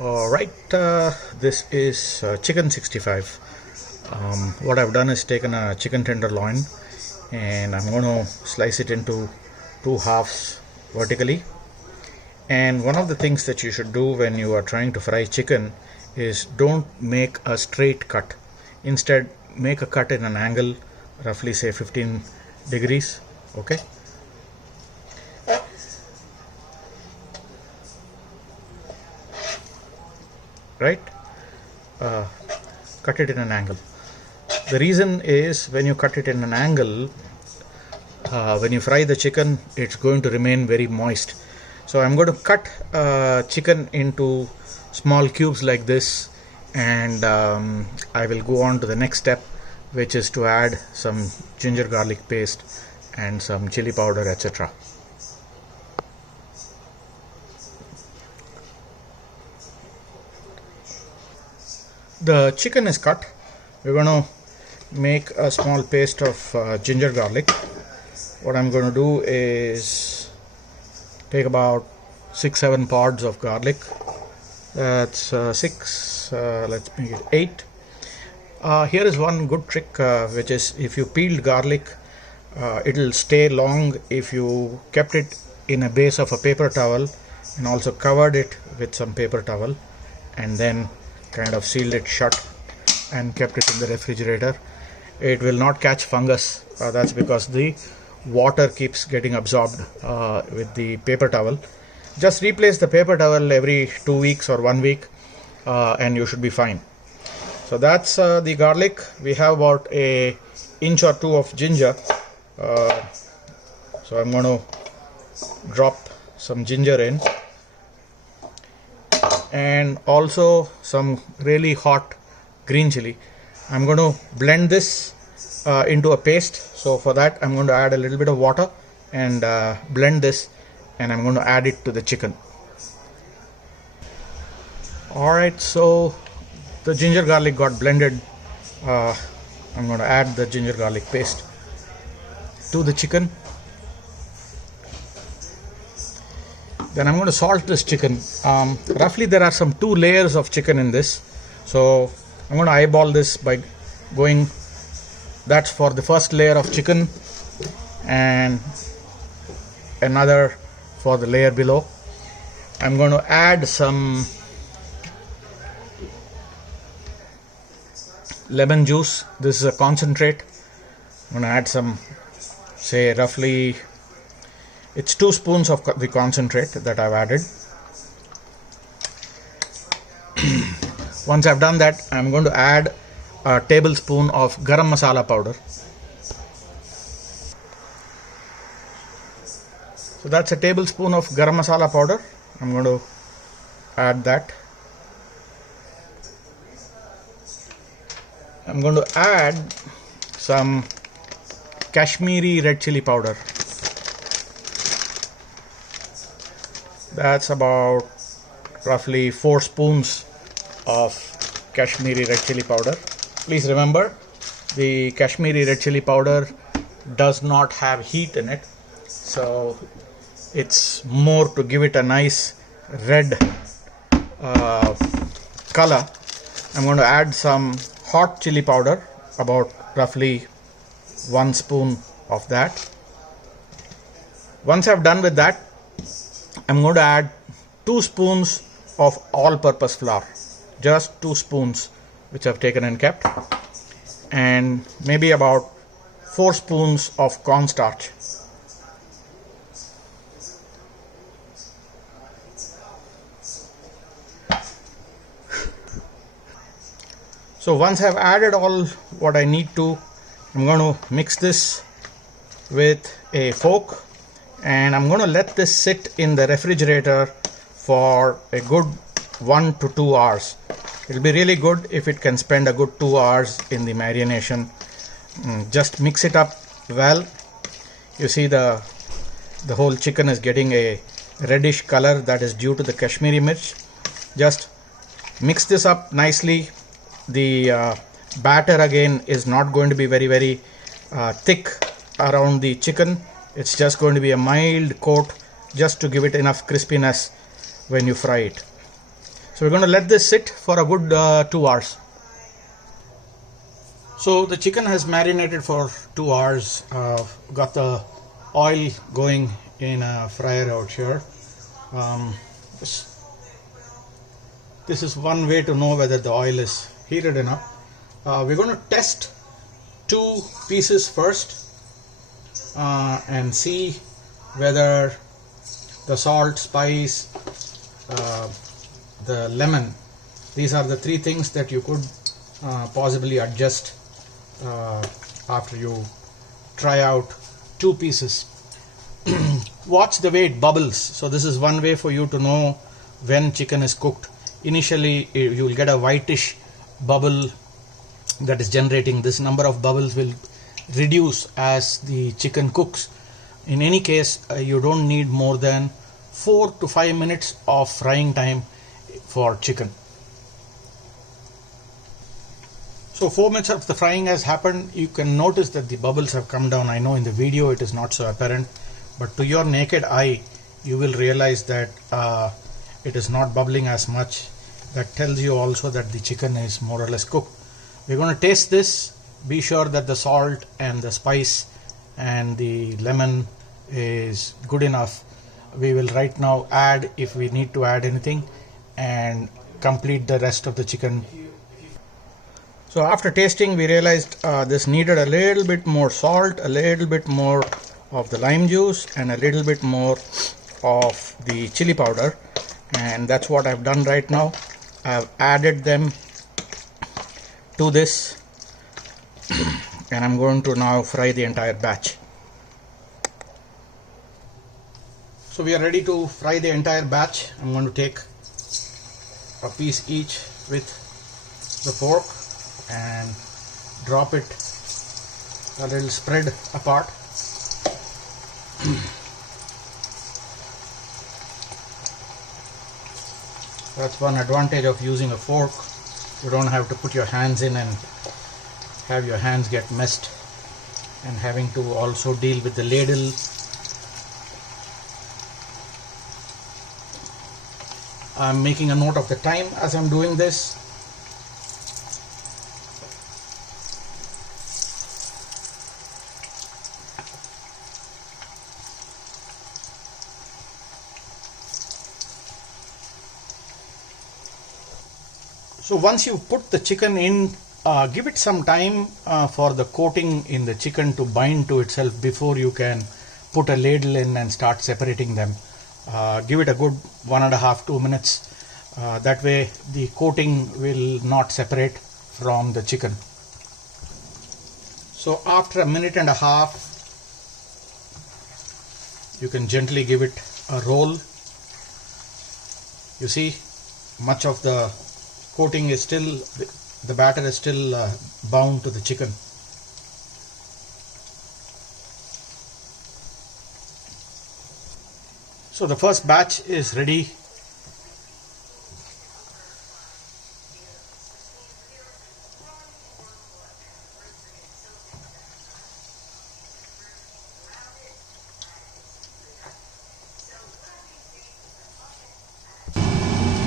Alright, this is chicken 65. What I've done is taken a chicken tenderloin and I'm going to slice it into two halves vertically. And one of the things that you should do when you are trying to fry chicken is don't make a straight cut. Instead, make a cut in an angle, roughly say 15 degrees. Okay. Right? Cut it in an angle. The reason is when you cut it in an angle, when you fry the chicken, it's going to remain very moist. So I'm going to cut chicken into small cubes like this, and I will go on to the next step, which is to add some ginger garlic paste and some chili powder, etc. The chicken is cut. We're going to make a small paste of ginger garlic. What I'm going to do is take about 6-7 pods of garlic. That's 6, let's make it 8. Here is one good trick, which is if you peeled garlic, it'll stay long if you kept it in a base of a paper towel and also covered it with some paper towel and then kind of sealed it shut and kept it in the refrigerator. It will not catch fungus. That's because the water keeps getting absorbed with the paper towel. Just replace the paper towel every 2 weeks or 1 week and you should be fine. So that's the garlic. We have about an inch or 2 of ginger. So I'm going to drop some ginger in, and also some really hot green chili. I'm going to blend this into a paste. So for that I'm going to add a little bit of water and blend this, and I'm going to add it to the chicken. Alright, so the ginger garlic got blended. I'm going to add the ginger garlic paste to the chicken. Then I'm going to salt this chicken. Roughly there are some 2 layers of chicken in this. So I'm going to eyeball this by going, that's for the first layer of chicken and another for the layer below. I'm going to add some lemon juice. This is a concentrate. I'm going to add some, say roughly, it's 2 spoons of the concentrate that I've added. Once I've done that, I'm going to add a tablespoon of Garam Masala powder. So that's a tablespoon of Garam Masala powder. I'm going to add that. I'm going to add some Kashmiri red chili powder. That's about roughly 4 spoons of Kashmiri red chili powder. Please remember, the Kashmiri red chili powder does not have heat in it, so it's more to give it a nice red color. I'm going to add some hot chili powder, about roughly 1 spoon of that. Once I've done with that, I'm going to add 2 spoons of all-purpose flour, just 2 spoons, which I've taken and kept, and maybe about 4 spoons of corn starch. So once I've added all what I need to, I'm going to mix this with a fork, and I'm going to let this sit in the refrigerator for a good 1 to 2 hours. It'll be really good if it can spend a good 2 hours in the marination. Just mix it up well. You see the whole chicken is getting a reddish color. That is due to the Kashmiri mirch. Just mix this up nicely. The batter again is not going to be very thick around the chicken. It's just going to be a mild coat, just to give it enough crispiness when you fry it. So we're going to let this sit for a good 2 hours. So the chicken has marinated for 2 hours. Got the oil going in a fryer out here. This is one way to know whether the oil is heated enough. We're going to test 2 pieces first and see whether the salt, spice, the lemon, these are the 3 things that you could possibly adjust after you try out 2 pieces. Watch the way it bubbles. So this is one way for you to know when chicken is cooked. Initially you will get a whitish bubble that is generating. This number of bubbles will reduce as the chicken cooks. In any case, you don't need more than 4 to 5 minutes of frying time for chicken. So 4 minutes of the frying has happened. You can notice that the bubbles have come down. I know in the video it is not so apparent, but to your naked eye you will realize that it is not bubbling as much. That tells you also that the chicken is more or less cooked. We're going to taste this. Be sure that the salt and the spice and the lemon is good enough. We will right now add, if we need to add anything, and complete the rest of the chicken. So after tasting, we realized this needed a little bit more salt, a little bit more of the lime juice, and a little bit more of the chili powder, and that's what I've done right now. I've added them to this and I'm going to now fry the entire batch. So we are ready to fry the entire batch. I'm going to take a piece each with the fork and drop it a little spread apart. That's one advantage of using a fork. You don't have to put your hands in and have your hands get messed and having to also deal with the ladle. I'm making a note of the time as I'm doing this. So once you put the chicken in, give it some time for the coating in the chicken to bind to itself before you can put a ladle in and start separating them. Give it a good 1.5–2 minutes. That way the coating will not separate from the chicken. So after 1.5 minutes, you can gently give it a roll. You see, much of the coating is still, the batter is still bound to the chicken. So the first batch is ready.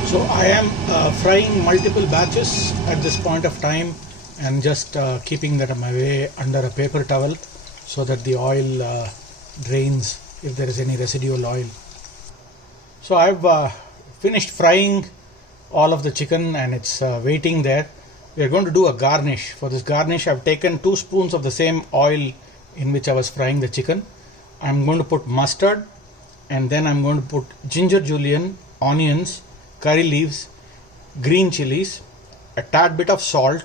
So I am frying multiple batches at this point of time and just keeping that on my way under a paper towel so that the oil drains if there is any residual oil. So I've finished frying all of the chicken and it's waiting there. We are going to do a garnish. For this garnish, I've taken 2 spoons of the same oil in which I was frying the chicken. I'm going to put mustard, and then I'm going to put ginger julienne, onions, curry leaves, green chilies, a tad bit of salt,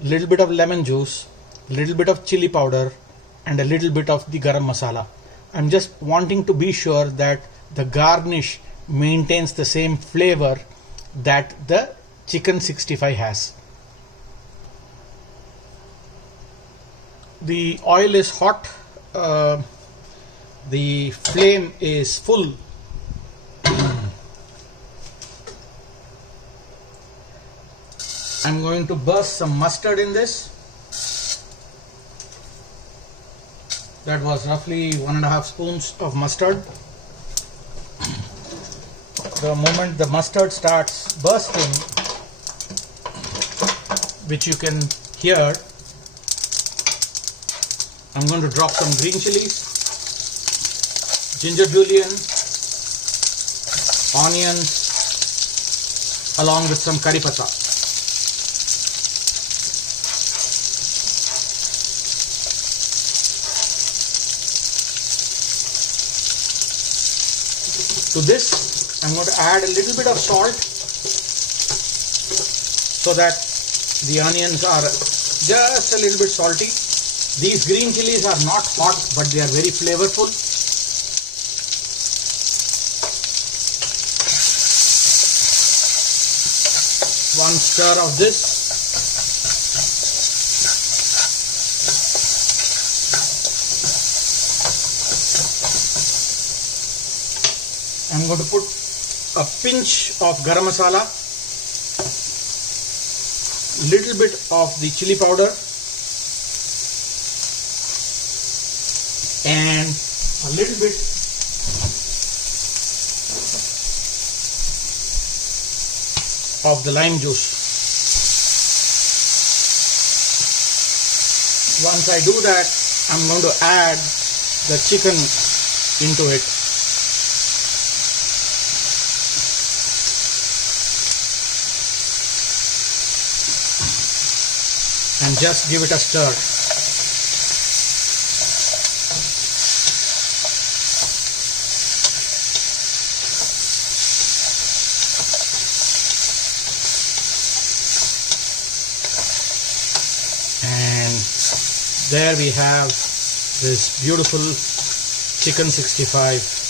little bit of lemon juice, little bit of chili powder, and a little bit of the garam masala. I'm just wanting to be sure that the garnish maintains the same flavor that the chicken 65 has. The oil is hot, the flame is full. I'm going to burst some mustard in this. That was roughly 1.5 spoons of mustard. The moment the mustard starts bursting, which you can hear, I'm going to drop some green chilies, ginger julienne, onions, along with some curry pata. To this, I'm going to add a little bit of salt so that the onions are just a little bit salty. These green chilies are not hot, but they are very flavorful. One stir of this. I'm going to put a pinch of Garam Masala, little bit of the chili powder, and a little bit of the lime juice. Once I do that, I'm going to add the chicken into it. And just give it a stir. And there we have this beautiful chicken 65